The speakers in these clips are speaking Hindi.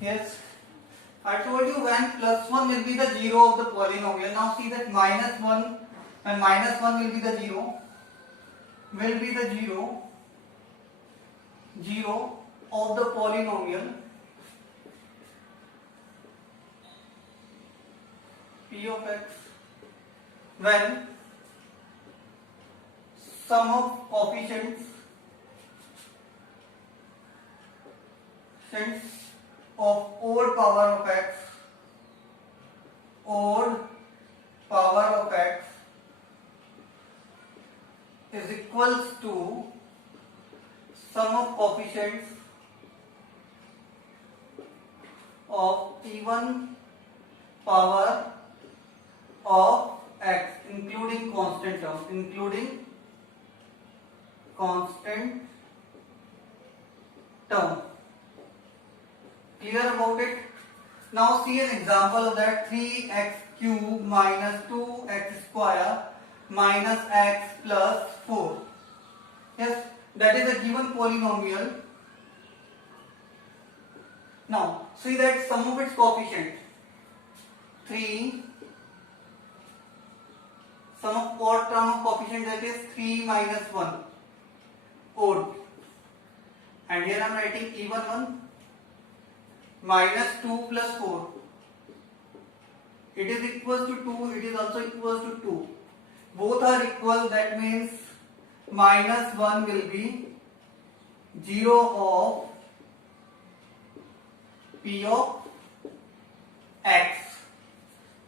Yes, I told you when plus 1 will be the zero of the polynomial. Now see that minus 1 and minus 1 will be the zero of the polynomial p of x when sum of coefficients of odd power of x is equals to sum of coefficients of even power of x including constant term. Clear about it? Now see an example of that. 3x cube minus 2x square minus x plus 4. Yes, that is a given polynomial. Now see that sum of its coefficient 3, sum of odd term of coefficient, that is 3 minus 1 odd, and here I am writing even one, minus 2 plus 4, it is equals to 2, it is also equals to 2, both are equal, that means minus 1 will be 0 of p of x.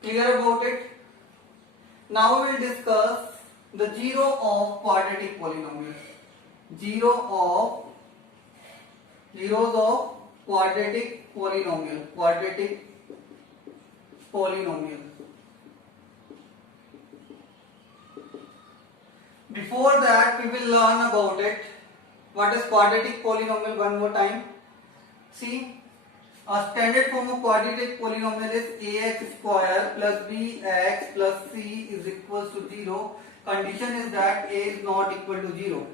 Clear about it? Now we will discuss the zero of quadratic polynomial. Zeros of quadratic polynomial. Before that, we will learn about it. What is quadratic polynomial one more time? See, a standard form of quadratic polynomial is ax square plus bx plus c is equals to 0. Condition is that a is not equal to 0.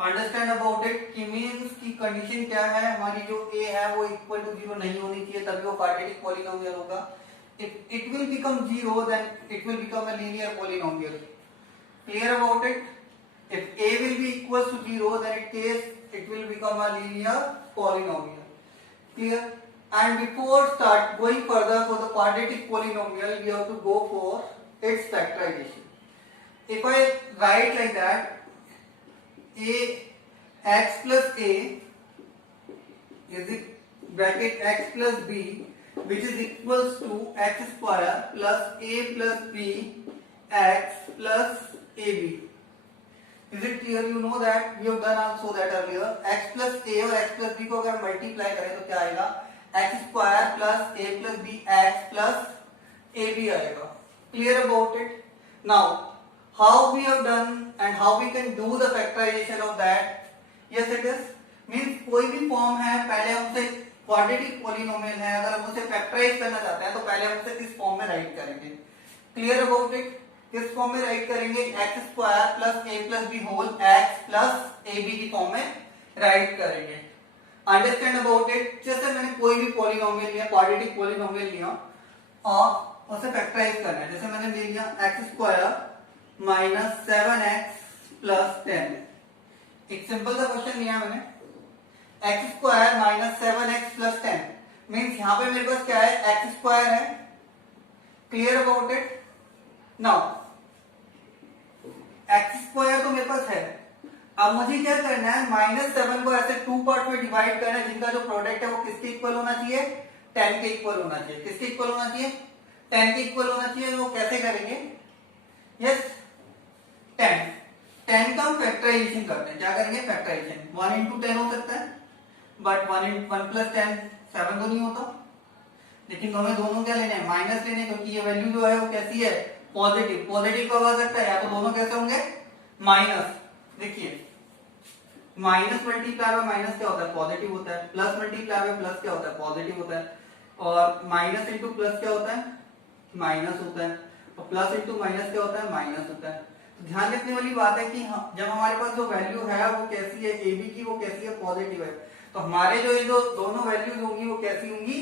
Understand about it कि मींस की कंडीशन क्या है, हमारी जो a है वो इक्वल टू 0 नहीं होनी चाहिए, तभी वो क्वाड्रेटिक पॉलिनोमियल होगा. It will become 0 then it will become a linear polynomial. Clear about it? If a will be equals to 0 then in case it will become a linear polynomial. Clear? And before start going further for the quadratic polynomial, we have to go for its factorization. If I write like that, a x plus a is bracket x plus b, which is equals to x square plus a plus b x plus ab. Is it clear? You know that we have done also that earlier. X plus a और x plus b को अगर मल्टीप्लाई करें तो क्या आएगा? x square plus a plus b x plus ab आएगा. Clear about it? Now how we have done and how we can do the factorization of that? Yes, it is. Means कोई भी फॉर्म है, पहले हम उसे क्वाड्रेटिक पॉलिनोमियल है, अगर हम उसे फैक्टराइज करना चाहते हैं तो पहले हम उसे इस फॉर्म में राइट करेंगे. Clear about it? किस फॉर्म में राइट करेंगे? X square plus a plus b whole x plus a b की फॉर्म में राइट करेंगे. Understand about it? जैसे मैंने कोई भी पॉलिनोमियल लिया, क्वाड्रेटिक पॉलिनोमियल लिया और उसे फैक्टराइज करना है. जैसे मैंने ले लिया x square minus 7x plus 10. एक सिंपल सा क्वेश्चन लिया मैंने, x square minus 7x plus 10 means यहां पे मेरे पास क्या है? एक्स स्क्वायर है. Clear about it? Now x square तो मेरे पास है, अब मुझे क्या करना है? माइनस 7 को ऐसे टू पार्ट में डिवाइड करना है जिनका जो प्रोडक्ट है वो किसके इक्वल होना चाहिए? 10 के इक्वल होना चाहिए. किसके इक्वल होना चाहिए? 10 के इक्वल होना चाहिए. वो कैसे करेंगे? यस, 10 का हम फैक्टराइजेशन करते हैं. क्या करेंगे? फैक्टराइजेशन. 1 इंटू 10 हो सकता है, बट 1 प्लस 10 7 तो नहीं होता. लेकिन हमें दोनों क्या लेने हैं? माइनस लेने, क्योंकि ये वैल्यू जो है वो कैसी है? पॉजिटिव. पॉजिटिव कब आ सकता है? या तो दोनों कैसे होंगे? माइनस. देखिए, माइनस मल्टीप्लाई में माइनस क्या होता है? पॉजिटिव होता है. प्लस मल्टीप्लाई में प्लस क्या होता है? पॉजिटिव होता है. और माइनस इंटू प्लस क्या होता है? माइनस होता है. और प्लस इंटू माइनस क्या होता है? माइनस होता है. ध्यान रखने वाली बात है कि जब हमारे पास जो वैल्यू है वो कैसी है? ए बी की, वो कैसी है? पॉजिटिव है. तो हमारे जो ये जो दोनों वैल्यूज होंगी वो कैसी होंगी,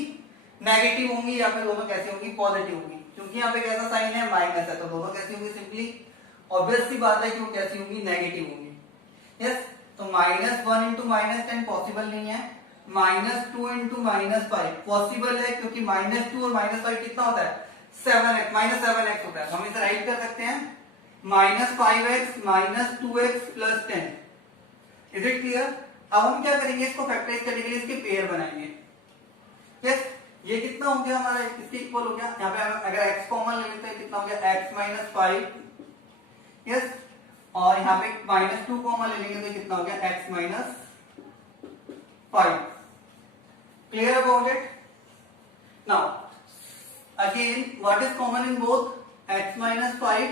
नेगेटिव होंगी, या फिर दोनों कैसी होंगी, पॉजिटिव होंगी। क्योंकि यहाँ पे कैसा साइन है, माइनस है, तो दोनों कैसी होंगी, सिंपली ऑब्वियस सी बात है कि वो कैसी होंगी, नेगेटिव होंगी। यस, तो -1 इंटू -10 पॉसिबल नहीं है, -2 इंटू -5 पॉसिबल है, क्योंकि -2 और -5 कितना होता है, 7x, -7x होता है। तो हम इसे राइट कर सकते हैं -5x -2x + 10। Is it clear? अब हम क्या करेंगे, इसको फैक्टराइज करने के लिए इसके पेयर बनाएंगे। यस, ये कितना हो गया हमारा, किसके इक्वल हो गया, यहाँ पे हम अगर x कॉमन ले लेते हैं कितना हो गया, x - 5। यस, और यहाँ पे -2 कॉमन ले लेंगे तो कितना हो गया, x - 5। Clear about it? Now again what is common in both, x - 5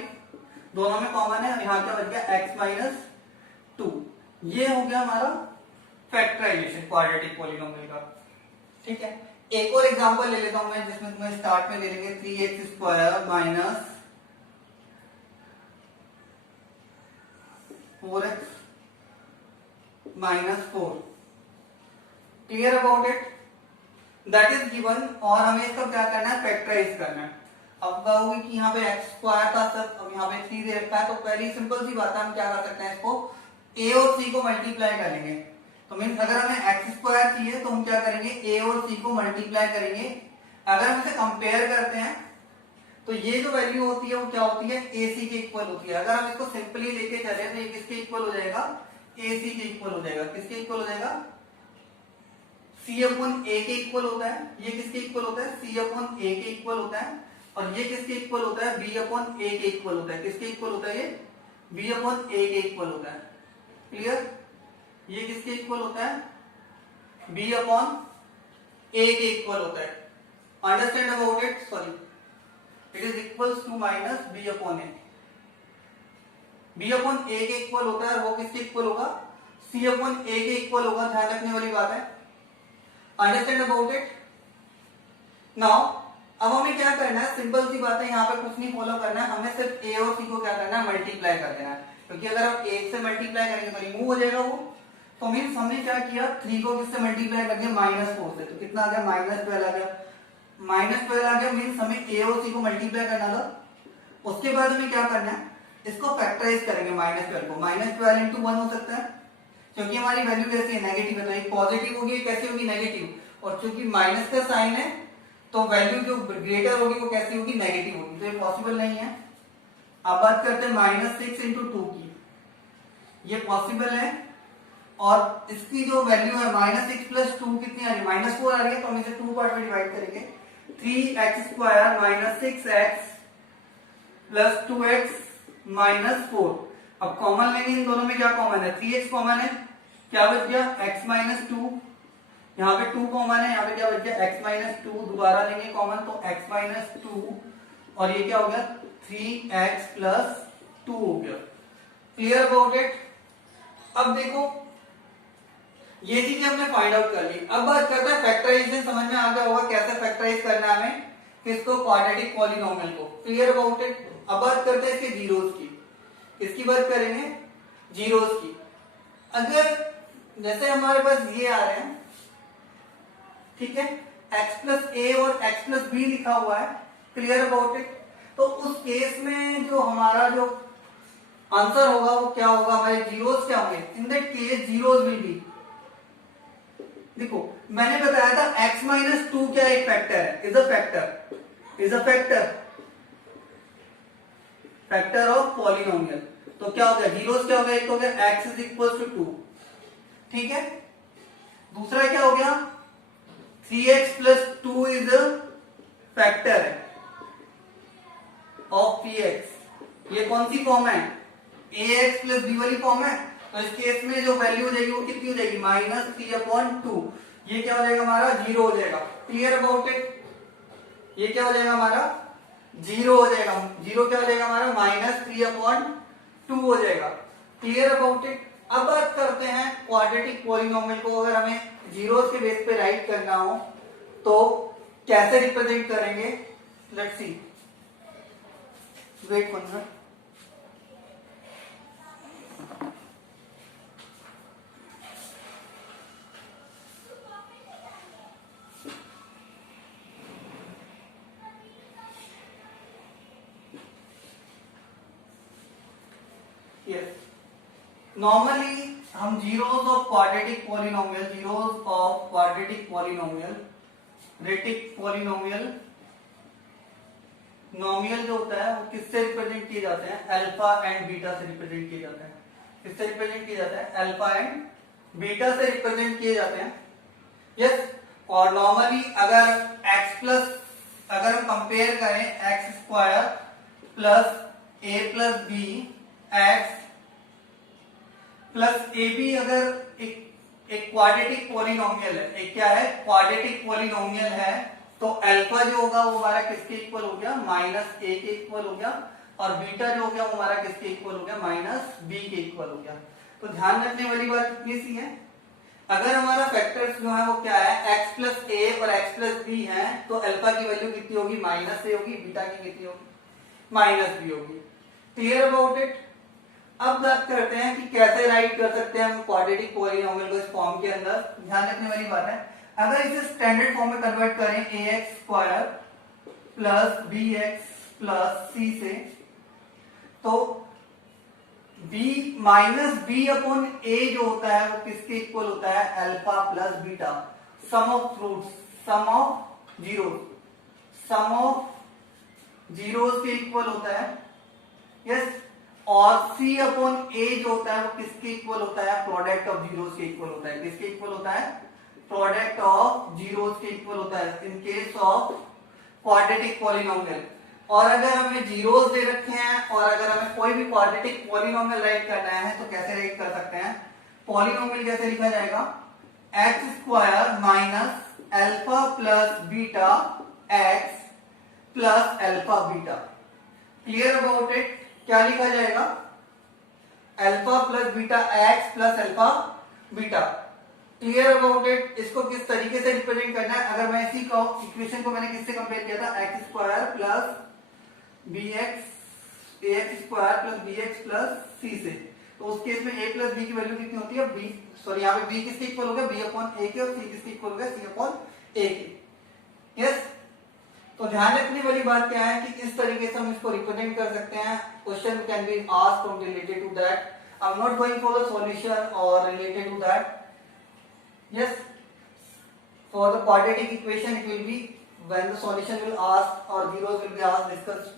दोनों में कॉमन है, और यहाँ क्या बच गया, x - 2। ये हो गया हमारा फैक्टराइजेशन क्वाड्रेटिक पॉलीनोमियल का। ठीक है, एक और एग्जांपल ले लेता हूं मैं, जिसमें तुम्हें स्टार्ट में ले लेंगे 3x² - 4x - 4। Clear about it? That is given, और हमें इसका क्या करना है, फैक्टराइज करना है। अब कहोगे कि यहाँ पे x² था सर, अब यहाँ पे 3 दे रखा है, तो पहली सिंपल सी बात है, हम क्या कर सकते हैं, इसको a और c को मल्टीप्लाई करेंगे। तो मीन्स अगर हमें x² चाहिए तो हम क्या करेंगे, a और c को मल्टीप्लाई करेंगे। अगर हम इसे कंपेयर करते हैं तो ये जो वैल्यू होती है वो क्या होती है, ac के इक्वल होती है। अगर हम इसको सिंपली लेके चले तो ये किसके इक्वल हो जाएगा, ac के इक्वल हो जाएगा। किसके इक्वल हो जाएगा, c/a के इक्वल होता है। ये किसके इक्वल होता है, c/a के इक्वल होता है। और ये किसके इक्वल होता है, b/a के इक्वल होता है। किसके इक्वल होता है, ये b/a के इक्वल होता है। क्लियर? ये किसके इक्वल होता है, b/a के इक्वल होता है। Understand about it? Sorry, it is equals to minus b/a। b/a के इक्वल होता है, और वो किसके इक्वल होगा, c/a के इक्वल होगा। ध्यान रखने वाली बात है। Understand about it? नाउ अब हमें क्या करना है, सिंपल सी बात है, यहाँ पे कुछ नहीं फॉलो करना है, हमें सिर्फ a और c को क्या करना है, मल्टीप्लाई कर देना है। क्योंकि अगर हम 1 से मल्टीप्लाई करेंगे तो रिमूव हो जाएगा वो। तो मीन्स हमने क्या किया, 3 को किससे मल्टीप्लाई कर दिया, -4 से। तो कितना आ गया, -12 आ गया। -12 आ गया, मीन्स हमें a और c को मल्टीप्लाई करना था। उसके बाद हमें क्या करना है, इसको फैक्टराइज करेंगे -12 को। -12 इंटू 1 हो सकता है, क्योंकि हमारी वैल्यू कैसी है, नेगेटिव है, तो एक पॉजिटिव होगी, कैसी होगी, नेगेटिव। और चूंकि माइनस का साइन है तो वैल्यू जो ग्रेटर होगी वो कैसी होगी, नेगेटिव होगी। तो ये पॉसिबल नहीं है। अब बात करते हैं -6 इंटू 2 की, ये पॉसिबल है। और इसकी जो वैल्यू है -6 + 2 कितनी आ रही है, -4 आ रही है। तो हम इसे 2 पार्ट में डिवाइड करेंगे, 3x² - 6x + 2x - 4। अब कॉमन लेंगे, इन दोनों में क्या कॉमन है, 3x कॉमन है, क्या बच गया, x - 2। यहाँ पे 2 कॉमन है, यहाँ पे क्या बच गया, x - 2। दोबारा लेंगे कॉमन, तो x - 2, और ये क्या हो गया, 3x + 2 हो गया। Clear about it? अब देखो, ये चीजें हमने फाइंड आउट कर ली। अब बात करते हैं फैक्टराइजेशन। समझ में आ गया होगा कैसे फैक्टराइज करना है हमें किसको, क्वाड्रेटिक पॉलीनोमियल को। Clear about it? अब बात करते हैं इसके जीरोस की। किसकी बात करेंगे, जीरोस की। अगर जैसे हमारे पास ये आ रहे हैं, ठीक है, x + a और x + b लिखा हुआ है। Clear about it? तो उस केस में जो हमारा जो आंसर होगा वो क्या होगा, हमारे जीरोस क्या होंगे, in that case zeros will be, देखो मैंने बताया था x - 2 क्या एक फैक्टर है, is a factor of polynomial. तो क्या हो गया, जीरोस क्या हो गया, एक हो गया x = 2, ठीक है। दूसरा क्या हो गया, 3x + 2 is a factor of px। ये कौन सी फॉर्म है, ax + b वाली फॉर्म है। तो इस केस में जो वैल्यू हो जाएगी वो कितनी हो जाएगी, -3/2। ये क्या हो जाएगा, हमारा 0 हो जाएगा। Clear about it? ये क्या हो जाएगा, हमारा 0 हो जाएगा। 0 क्या हो जाएगा, हमारा -3/2 हो जाएगा। Clear about it? अब बात करते हैं क्वाड्रेटिक पॉलीनोमियल को। अगर हमें जीरोस के बेस पे राइट करना हो तो कैसे रिप्रेजेंट करेंगे, let's see, wait 1 minute. Normally हम जीरोस ऑफ क्वाड्रेटिक पॉलिनोमियल, रेटिक पॉलिनोमियल नॉमियल जो होता है वो किससे रिप्रेजेंट किए जाते हैं? अल्फा एंड बीटा से रिप्रेजेंट किए जाते हैं। किससे रिप्रेजेंट किए जाते हैं? अल्फा एंड बीटा से रिप्रेजेंट किए जाते हैं। यस। और नॉर्मली अगर हम कंपेयर करें x square plus a plus b x plus a b, अगर एक क्वाड्रेटिक पॉलिनोमियल है, एक क्या है? क्वाड्रेटिक पॉलिनोमियल है, तो अल्फा जो होगा वो हमारा किसके इक्वल हो गया? माइनस ए के इक्वल हो गया। और बीटा जो हो गया वो हमारा किसके इक्वल हो गया? माइनस बी के इक्वल हो गया। तो ध्यान रखने वाली बात कितनी सी है, अगर हमारा फैक्टर्स जो है वो क्या है? x प्लस ए और x प्लस बी है, तो अल्फा की वैल्यू कितनी होगी? माइनस ए होगी। बीटा की कितनी होगी? माइनस बी होगी। Clear about it? अब बात करते हैं कि कैसे राइट कर सकते हैं हम क्वाड्रेटिक पॉलिनोमियल को इस फॉर्म के अंदर। ध्यान रखने वाली बात है, अगर इसे स्टैंडर्ड फॉर्म में कन्वर्ट करें ax square plus bx plus c से, तो b minus b upon a जो होता है वो किसके इक्वल होता है? Alpha plus beta, sum of roots, sum of zeros के इक्वल होता है। यस। और c अपॉन a जो होता है वो किसके इक्वल होता है? प्रोडक्ट ऑफ जीरोस के इक्वल होता है। किसके इक्वल होता है? प्रोडक्ट ऑफ जीरोस के इक्वल होता है in case of quadratic polynomial. और अगर हमें जीरोस दे रखे हैं और अगर हमें कोई भी क्वाड्रेटिक पॉलिनोमियल राइट करना है तो कैसे राइट कर सकते हैं? पॉलिनोमियल कैसे लिखा जाएगा? X square minus alpha plus beta x plus alpha beta. Clear about it? क्या लिखा जाएगा? Alpha plus beta x plus alpha beta. Clear about it? इसको किस तरीके से रिप्रेजेंट करना है? अगर मैं इसी को इक्वेशन को मैंने किससे कंपेयर किया था? X square plus b x, a x square plus b x plus c से, तो उस केस में ए प्लस बी की वैल्यू कितनी होती है? बी, सॉरी यहाँ पे बी किसके इक्वल हो गया? बी अपॉन ए के, और सी किसके इक्वल हो गया? सी अपॉन ए के। यस। तो ध्यान रखने वाली बात क्या है कि इस तरीके से हम इसको रिप्रेजेंट कर सकते हैं। Question can be asked from related to that. I am not going for the solution और related to that. Yes, for the quadratic equation it will be when the solution will ask or zeros will be asked, discuss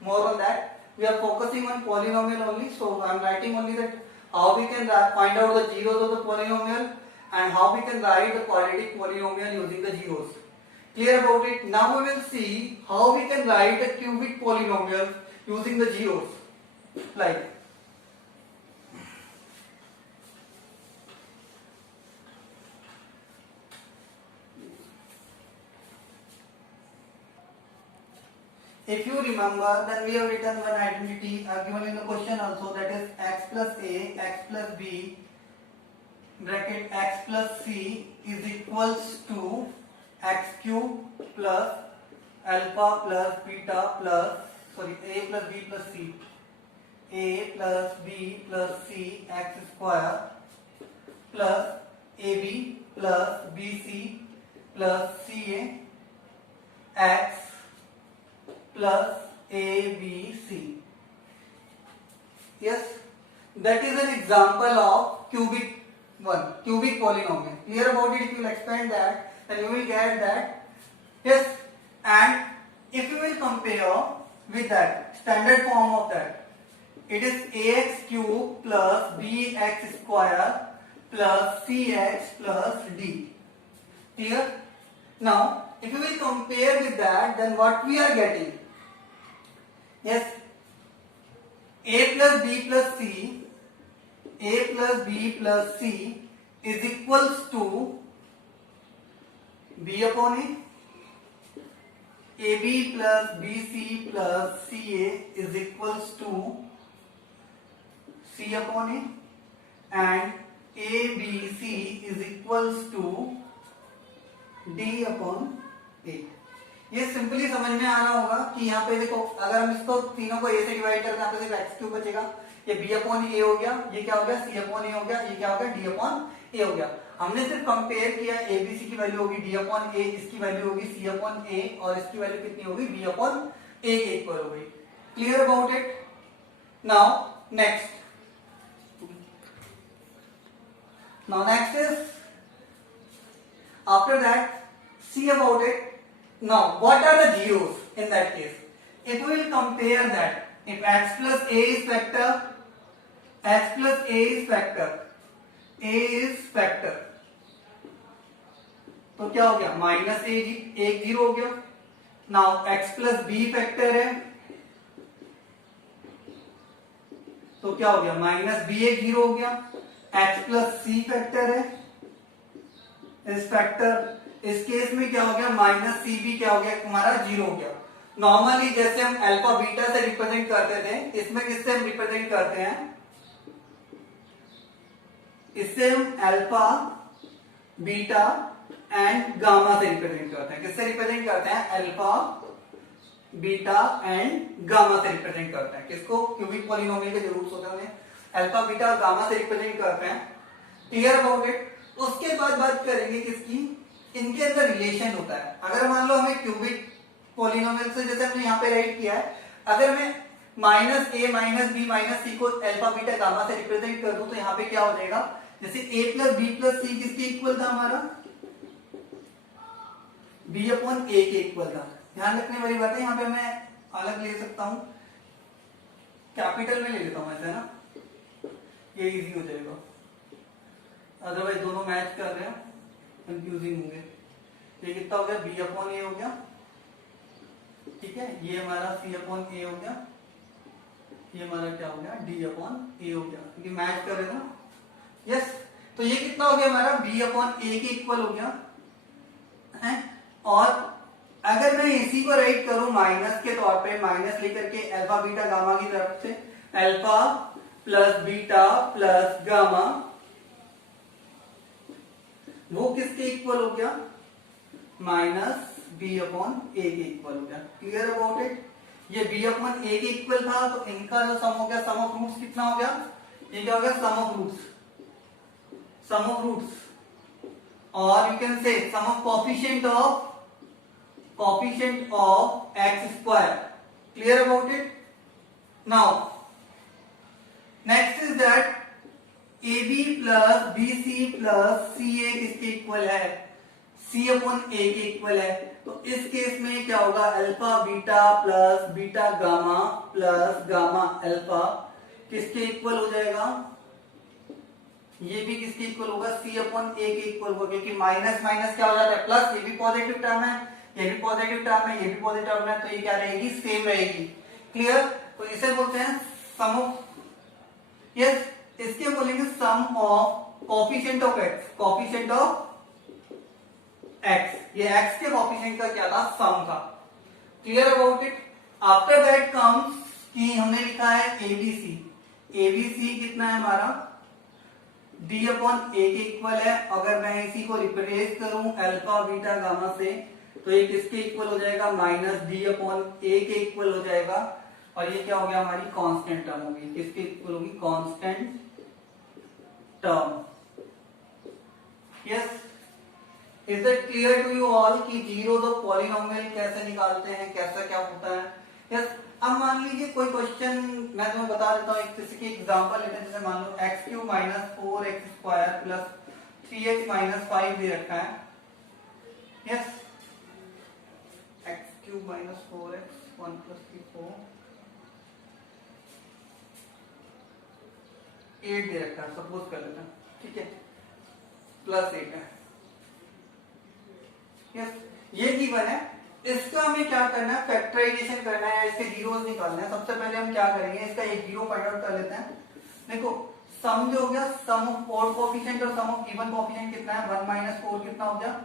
more on that. We are focusing on polynomial only, so I am writing only that how we can find out the zeros of the polynomial and how we can write the quadratic polynomial using the zeros. Clear about it? Now we will see how we can write a cubic polynomial using the zeros. Like if you remember, then we have written one identity given in the question also, that is x plus a, x plus b, bracket x plus c is equals to x cube plus alpha plus beta plus, sorry, a plus b plus c, a plus b plus c x square plus ab plus bc plus ca x plus ABC. Yes, that is an example of cubic polynomial. Clear about it? If you will expand that, then you will get that. Yes, and if you will compare with that standard form of that, it is ax cube plus bx square plus cx plus d. Clear? Now, if you will compare with that, then what we are getting? Yes, a plus b plus c, a plus b plus c is equals to b upon a, ab plus bc plus ca is equals to c upon a, and abc is equals to d upon a. ये सिंपली समझ में आ रहा होगा कि यहाँ पे देखो, अगर हम इसको तीनों को a से डिवाइड करते हैं, यहाँ पे सिर्फ x क्यूब बचेगा, ये b अपॉन a हो गया, ये क्या हो गया? c अपॉन a हो गया, ये क्या हो गया? d अपॉन a हो गया। हमने सिर्फ कंपेयर किया, abc की वैल्यू होगी d अपॉन a, इसकी वैल्यू होगी c अपॉन a, और इसकी वैल्यू कितनी होगी? b अपॉन a के इक्वल होगी। Clear about it? Now next Now next is, after that, see about it. Now, what are the zeros in that case? If we will compare that, if x plus a is factor, x plus a is factor, a is factor, तो क्या हो गया? माइनस ए, एक जीरो हो गया. Now x plus b factor है, तो क्या हो गया? माइनस बी एक जीरो हो गया. x प्लस सी फैक्टर है, इस फैक्टर, इस केस में क्या हो गया? माइनस सी भी क्या हो गया? हमारा जीरो हो गया. नॉर्मली जैसे हम अल्फा बीटा से रिप्रेजेंट करते थे, इसमें किससे हम रिप्रेजेंट करते हैं? इससे हम अल्फा बीटा एंड गामा से रिप्रेजेंट करते हैं. किससे रिप्रेजेंट करते हैं? अल्फा बीटा एंड गामा से रिप्रेजेंट करते हैं. किसको? क्यूबिक पॉलिनोमियल के जो रूट्स होते हैं उन्हें अल्फा बीटा और गामा से रिप्रेजेंट करते हैं. Clear about it. उसके बाद बात करेंगे किसकी? इनके अंदर रिलेशन होता है. अगर मान लो हमें क्यूबिक पॉलिनोमियल से, जैसे हमने यहाँ पे राइट किया है, अगर मैं माइनस ए माइनस बी माइनस सी को अल्फा बीटा गामा से रिप्रेजेंट कर दूं, तो यहाँ पे क्या हो जाएगा? जैसे a प्लस बी प्लस सी किसके इक्वल था? हमारा b अपॉन a के इक्वल था. ध्यान रखने वाली बात है, यहाँ पे मैं अलग ले सकता हूं, कैपिटल में ले लेता हूं ऐसे ना, ये इजी हो जाएगा. अदरवाइज दोनों मैच कर रहे हैं, कंफ्यूजिंग होंगे. ये कितना हो गया? b अपॉन a हो गया. ठीक है, ये हमारा c अपॉन a हो गया, ये हमारा क्या हो गया? d अपॉन a हो गया, क्योंकि मैच कर रहे थे ना. यस, तो ये कितना हो गया? हमारा b अपॉन a के इक्वल हो गया है. और अगर मैं इसी को राइट करूं माइनस के तौर पे, माइनस लेकर के अल्फा बीटा गामा की तरफ से, alpha plus beta plus gamma, वो किसके इक्वल हो गया? माइनस b अपॉन a के इक्वल हो गया. Clear about it. ये b अपॉन a के इक्वल था, तो इनका जो सम हो गया, सम ऑफ रूट्स कितना हो गया? ये क्या हो गया? Sum of roots, sum of roots, और you can say sum of coefficient of x square. Clear about it. Now next is that ab plus bc plus ca किसके इक्वल है? c अपॉन a के इक्वल है. तो इस केस में क्या होगा? Alpha beta plus beta gamma plus gamma alpha किसके इक्वल हो जाएगा? ये भी किसके इक्वल होगा? c अपॉन a के इक्वल होगा, क्योंकि माइनस माइनस क्या हो जाता है? प्लस. ये भी पॉजिटिव टर्म है, ये भी पॉजिटिव टर्म है, ये भी पॉजिटिव टर्म है, तो ये क्या रहेगी? सेम रहेगी. क्लियर. तो इसे बोलते हैं सम ऑफ, यस, इसके बोलेंगे sum of coefficient of x, coefficient of x. ये x के कोफिशिएंट का क्या था? सम था. Clear about it. After that comes कि हमने लिखा है ABC. ABC कितना है हमारा? d अपॉन a के इक्वल है. अगर मैं इसी को रिप्लेस करूं अल्फा बीटा गामा से, तो ये किसके इक्वल हो जाएगा? माइनस d अपॉन a के इक्वल हो जाएगा. और ये क्या हो गया? हमारी कांस्टेंट टर्म होगी. किसके इक्वल होगी? Constant term. Yes, is it clear to you all कि जीरोस ऑफ पॉलिनोमियल कैसे निकालते हैं, कैसा क्या होता है? यस. अब मान लीजिए कोई क्वेश्चन मैं तुम्हें बता देता हूँ, एक किसी की एग्जांपल लेते हैं. जैसे मान लो x cube minus 4x square plus 3x minus 5 दे रखा है. Yes, x cube minus 4x 1 plus 3 4 8 दे रखा है, सपोज कर लेते हैं. ठीक है, प्लस 8 है. यस, ये गिवन है. इसका हमें क्या करना है? फैक्टराइजेशन करना है, इसके जीरोस निकालना है. सबसे पहले हम क्या करेंगे? इसका एक जीरो फाइंड आउट कर लेते हैं. देखो, सम जो हो गया, सम ऑफ ऑड कोएफिशिएंट और सम ऑफ इवन कोएफिशिएंट कितना है? 1 माइनस 4 कितना हो गया?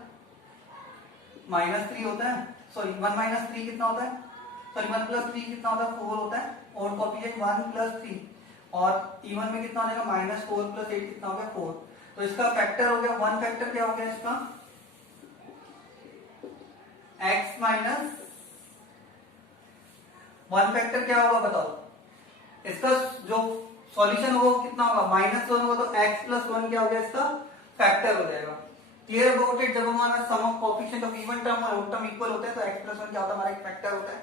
माइनस 3 होता है. सॉरी, 1 माइनस 3 कितना होता है? सॉरी, 1 प्लस 3 कितना होता है? 4 होता है. ऑड कोएफिशिएंट 1 प्लस 3, और इवन में कितना हो जाएगा? माइनस 4 प्लस 8 कितना हो गया? 4. तो इसका फैक्टर हो गया 1. फैक्टर क्या हो गया इसका? x माइनस 1 फैक्टर क्या होगा बताओ? इसका जो सॉल्यूशन होगा वो कितना होगा? -1 होगा, तो x प्लस 1 क्या हो गया? इसका फैक्टर हो जाएगा. Clear about it. जब हमारा sum of coefficient of even term और ऑड टर्म इक्वल होते हैं, तो x प्लस 1 क्या होता है? हमारा एक फैक्टर होता है.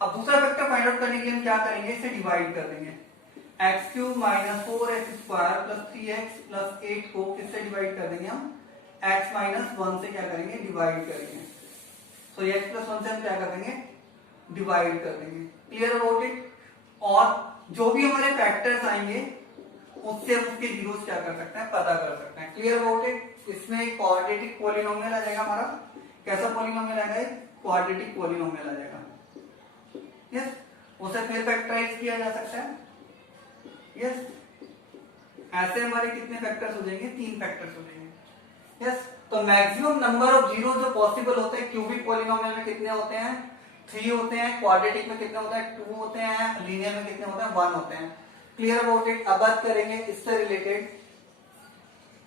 अब दूसरा फैक्टर फाइंड आउट करने के लिए हम क्या करेंगे? इसे डिवाइड कर देंगे. X cube minus 4x² plus 3x plus 8 को किससे डिवाइड कर देंगे हम, x माइनस 1 से क्या करेंगे, डिवाइड करेंगे। सो ये x प्लस 1 से हम क्या कर देंगे, डिवाइड कर देंगे। Clear about it. और जो भी हमारे फैक्टर्स आएंगे उससे हम उसके जीरोस क्या कर सकते हैं, पता कर सकते हैं। Clear about it. इसमें क्वाड्रेटिक पॉलिनोमियल आ जाएगा हमारा। कैसा पॉलिनोमियल आएगा, क्वाड्रेटिक पॉलिनोमियल आ जाएगा। यस, उसे फिर फैक्टराइज किया जा सकता है। यस, ऐसे हमारे कितने फैक्टर्स हो जाएंगे, 3 फैक्टर्स हो जाएंगे। यस, तो मैक्सिमम नंबर ऑफ जीरो जो पॉसिबल होते हैं क्यूबिक पॉलिनोमियल में कितने होते हैं, 3 होते हैं। क्वाड्रेटिक में कितने होते हैं, 2 होते हैं। लीनियर में कितने होते हैं, 1 होते हैं। Clear about it. अब बात करेंगे इससे रिलेटेड।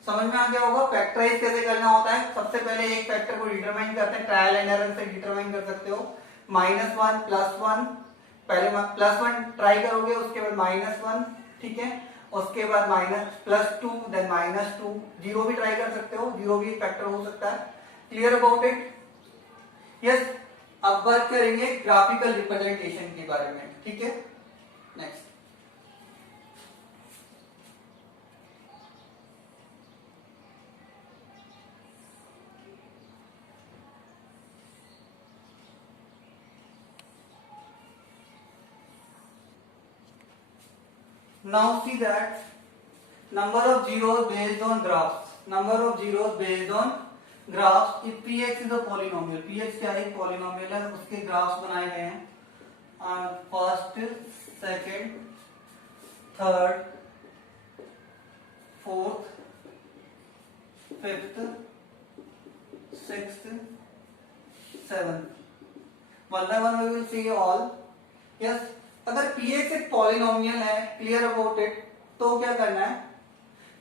समझ में आ गया होगा फैक्टराइज कैसे करना होता है। सबसे पहले एक फैक्टर को डिटरमाइन करते हैं, ट्रायल एंड एरर से डिटरमाइन कर सकते हो। -1 +1, पहले +1 ट्राई करोगे, उसके बाद -1, ठीक है, उसके बाद +2, देन -2, 0 भी ट्राई कर सकते हो, 0 भी एक फैक्टर हो सकता है। Clear about it. यस, अब बात करेंगे ग्राफिकल रिप्रेजेंटेशन के बारे में, ठीक है। Next, now see that number of zeros based on graphs, number of zeros based on graphs। if px is a polynomial, px क्या है, पॉलिनोमियल है, उसके ग्राफ्स बनाए गए हैं, first, second, third, fourth, fifth, sixth, seventh, one by one we will see all. Yes, अगर px एक पॉलिनोमियल है, क्लियर अबाउट इट, तो क्या करना है,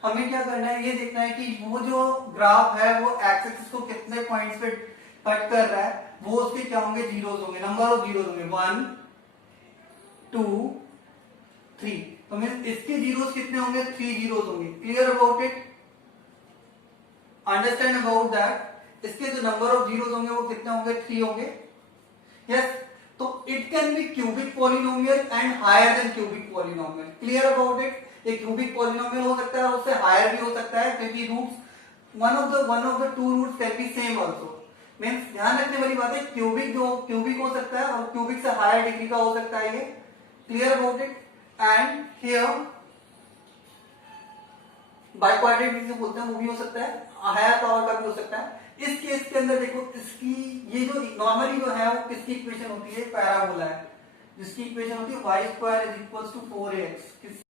हमें क्या करना है, ये देखना है कि वो जो ग्राफ है वो एक्स एक्सिस को कितने पॉइंट्स पे कट कर रहा है, वो उसके क्या होंगे, जीरोस होंगे, नंबर ऑफ जीरोस होंगे, 1 2 3। तो मींस इसके जीरोस कितने होंगे, 3 जीरोस होंगे। Clear about it, understand about that. इसके जो नंबर ऑफ जीरोस होंगे वो कितने होंगे, 3 होंगे। यस, तो it can be cubic polynomial and higher than cubic polynomial. Clear about it. एक क्यूबिक पॉलिनोमियल हो सकता है और उससे हायर भी हो सकता है, क्योंकि roots one of the 2 roots can be same also. Means ध्यान रखने वाली बात है, क्यूबिक हो सकता है और क्यूबिक से हायर डिग्री का हो सकता है ये। Clear about it. And here biquadratic जो बोलते हैं वो भी हो सकता है, हायर पावर का भी हो सकता है। इस केस के अंदर देखो, इसकी ये जो नॉर्मली जो है वो किसकी इक्वेशन होती है, पैराबोला है, जिसकी इक्वेशन होती है y² = 4ax।